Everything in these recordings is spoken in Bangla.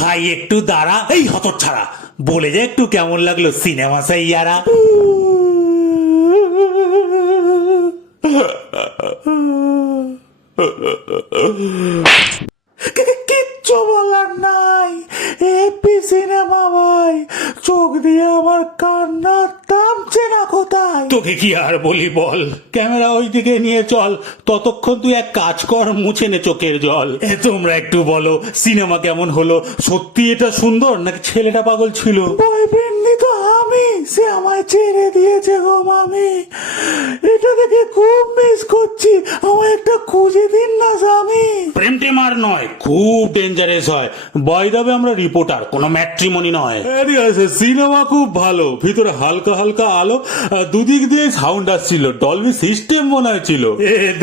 ভাই একটু দাঁড়া, এই হতচ্ছাড়া, বলে যা একটু কেমন লাগলো সিনেমা সাইয়ারা। কিচ্ছু বলার নাই, এপি সিনেমা ভাই, চোখ দিয়ে আমার কান্না থামছে না কোথায়। তোকে কি আর বলি বল, ক্যামেরা ওইদিকে নিয়ে চল, ততক্ষণ তুই এক কাজ কর, মুছে নে চোখের জল। তোমরা একটু বলো সিনেমা কেমন হলো, সত্যি এটা সুন্দর নাকি ছেলেটা পাগল ছিল? বয়ফ্রেন্ডই তো আমি, সে আমায় ছেড়ে দিয়েছে গো মামি, এটা দেখে খুব মিস করছি, আমায় একটা খুঁজে দিন না স্বামী। প্রেম টেম আর নয়, খুব ডেঞ্জারাস হয়। বাই দ্য ওয়ে আমরা রিপোর্টার, কোনো ম্যাট্রিমনি নয়। ঠিক আছে, সিনেমা খুব ভালো, ভিতরে হালকা হালকা আলো, দুদিক দিয়ে সাউন্ড আসছিল, ডলবি সিস্টেম মনে হয়েছিল।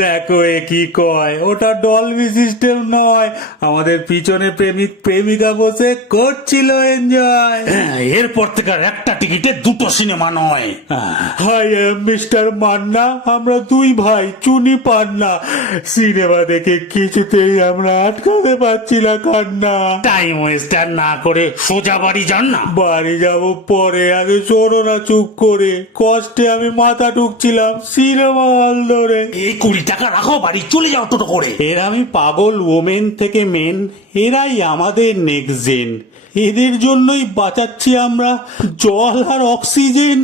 দেখো এ কি কয়, ওটা ডলবি সিস্টেম নয়, আমাদের পিছনে প্রেমিক প্রেমিকা বসে করছিল এনজয়। এরপর থেকে একটা টিকিটে দুটো সিনেমা নয়। হাই মিস্টার মান্না, আমরা দুই ভাই চুনি পান্না, সিনেমা দেখে কিছুতেই আমরা আটকাতে পারছি না কান্না। টাইম ওয়েস্ট আর না করে সোজা বাড়ি যান না। বাড়ি যাব পরে, আগে শোনো না চুপ করে, কষ্টে আমি মাথা ঢুকছিলাম সিনেমা হল ধরে। এই 20 টাকা রাখো, বাড়ি চলে যাও টোটো করে। এর আমি পাগল ওমেন থেকে মেন, এরাই আমাদের নেক্সট জেন, এদের জন্যই বাঁচাচ্ছি আমরা জল আর অক্সিজেন।